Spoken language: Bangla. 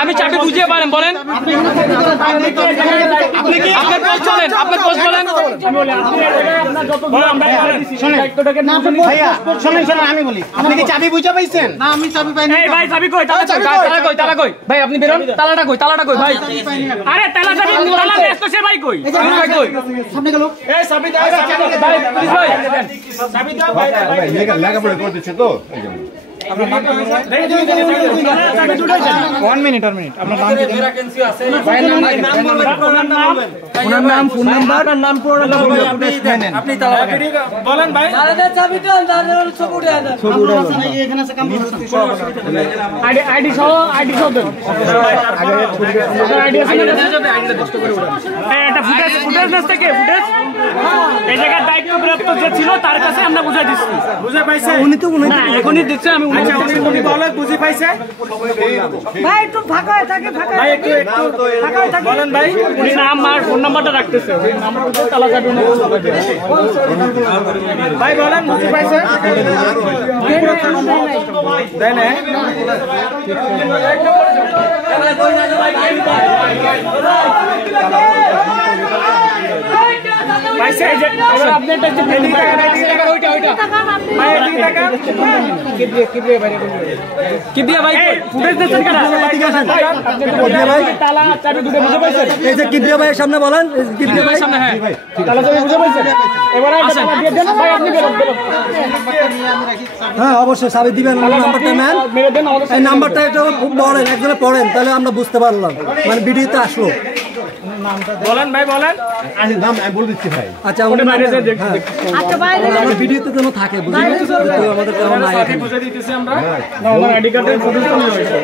আমি চাবি বুঝিয়ে পারেন বলেন আপনার পোস্ট বলেন আপনার পোস্ট বলেন ভাইয়া শুনেন শুনেন আমি বলি আপনি কি চাবি বুঝে পাইছেন? না আমি চাবি পাইনি। এই ভাই চাবি কই তালা কই ভাই আপনি বেরোন তালাটা কই ভাই আরে তালা চাবি তালা ব্যস্ত সে ভাই কই ভাই কই সামনে গেল এই চাবি দাও ভাই প্লিজ ভাই চাবি দাও ভাই লেখাপড়া করতেছে তো আপনার নাম ওয়ান মিনিট আপনার নাম কি ভাইয়ের নাম বলবেন ওনার নাম ফোন নাম্বার আর নাম পুরো আপনি তালা বলেন ভাই দাদা চাবি দাও দাদা ছবি উঠে দাও ছবি উঠে এখানে আছে কাম আইডি সহ দেন আইডি আছে না আইডি কষ্ট করে উঠান এটা ফুটেজ থেকে ফুটেজ এই জায়গা দায়িত্বপ্রাপ্ত যে ছিল তার কাছে আমরা বুঝাই দিচ্ছি বুঝে পাইছে উনি তো না এখনই দিচ্ছে আমি উনি বলে বুঝে পাইছে ভাই একটু ফাঁকা হয়ে থাকে ভাই একটু ফাঁকা হয়ে থাকে বলেন ভাই উনি নাম আর ফোন নাম্বারটা রাখতেছে নাম্বার উঠে তালা চাবি ভাই বলেন বুঝে পাইছে দেন পাইছে এই যে আপডেটটা যে ওইটা কি দিয়া ভাই ফুটেজ দিচ্ছেন কেন ভাই তালা চাবি দুটো বুঝে পাইছেন এই যে কিবরিয়া ভাইয়ের সামনে বলেন কিবরিয়া ভাইয়ের সামনে হ্যাঁ তালা চাবি বুঝে পাইছেন এবারে তালা দিয়ে দেন ভাই আপনি বেরোন হ্যাঁ অবশ্যই চাবি দিবেন নাম্বারটা নেন মেরে দেন এই নাম্বারটা একটু পড়েন একজনে পড়েন তাহলে আমরা বুঝতে পারলাম মানে ভিডিওতে আসলো বলেন ভাই বলেন নাম আমি বলে দিচ্ছি ভাই আচ্ছা ওটা বাইরে যে দেখ আচ্ছা বাইরে আমার ভিডিওতে যেন থাকে বুঝলেন আমাদের তেমন নাই এখানে। বুঝে দিতেছি আমরা না ওনার আইডি কার্ডের ফুটেজ তো নিয়ে হয়েছে